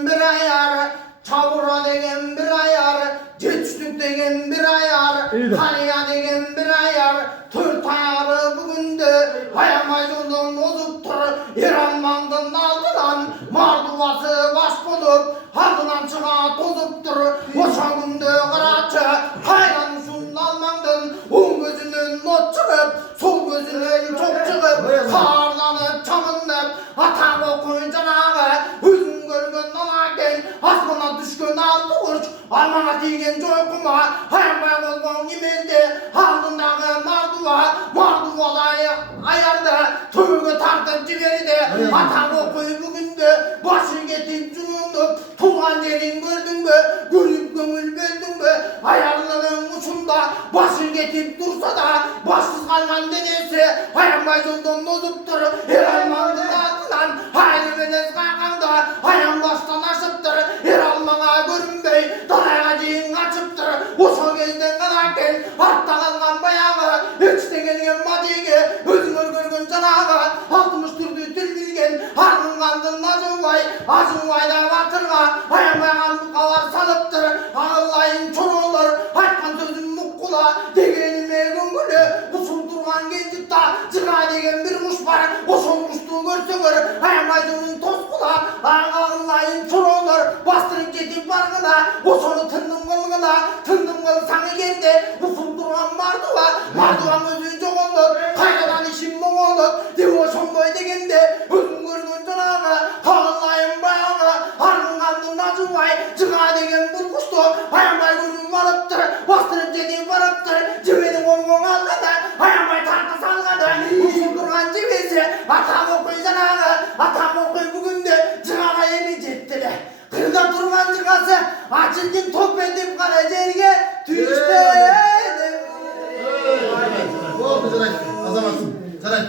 bir ayar, çavura degen bir ayar, geçtik degen bir ayar, kaniya degen bir ayar, tört ayarı bugünde ayamay yoldan bozuptur, İranman'dan aldılan marduvası baş bulup, ardından çığa tozuptur, boşa günde kıraçı, hayran usulun almandan, un gözünün not çıkıp, sol gözünün çok çıkıp, kardanıp, çamınıp, atak okuyun canağı, üzüm görgün nalaken, asmana düşkün altı uç, almana diyen coykuma, hayamaya kolgon imelde, ardındağı marduvala ayarda, tövbe tartıp civeride, atak okuyu bugün de, başı getip cunundup, tuğan yerin gördün mü, gülüp gömül böldün mü, ayarlığın uçunda, başı getip dursa da, başsız kalman denesi, hayamay yoldan bozuptur, İranman'ın atılan, hayri venez kakanda, hayam baştan aşıptır, İranman'a görünbey, darayacığın açıptır, oşa gezden kadarken, hatta kalgan bayağı, içte gelgen madigi, özümür görgün canağı, 60 türlü tül bilgen, hargın kandın acın vayda vatırga, hayamay kandı kavar salıptır, ağıllayın çor olur, haykan sözüm mukkula, degenime göngülü, usul durgan gencikta, çıka degen bir kuş var, oşun kuştuğu görsöngör, hayamaycının toskula, ağıllayın çor olur, bastırıp getip bargına, oşunu tındım kıl sanı geldi, usul durgan marduvan özü çok olur, kaynadan işim mu olur, devoşon boy degende, özüm görgün canağı, ağıllayın bayağı, hargın kandın acı vay, çıka degen bir kuştu, hayamay gözüm varıptır, bastırıp getip varıptır, cibini kolgon algada, hayamay tartı salgada, usul durgan cibisi, atam okuy canağı, atam okuy bugün de, çıkağa yeni cettile. Kırda durgan çıkası, açıldın top edip kara cerge, düşte. Oldu Zaray, azamazsın. Zaray.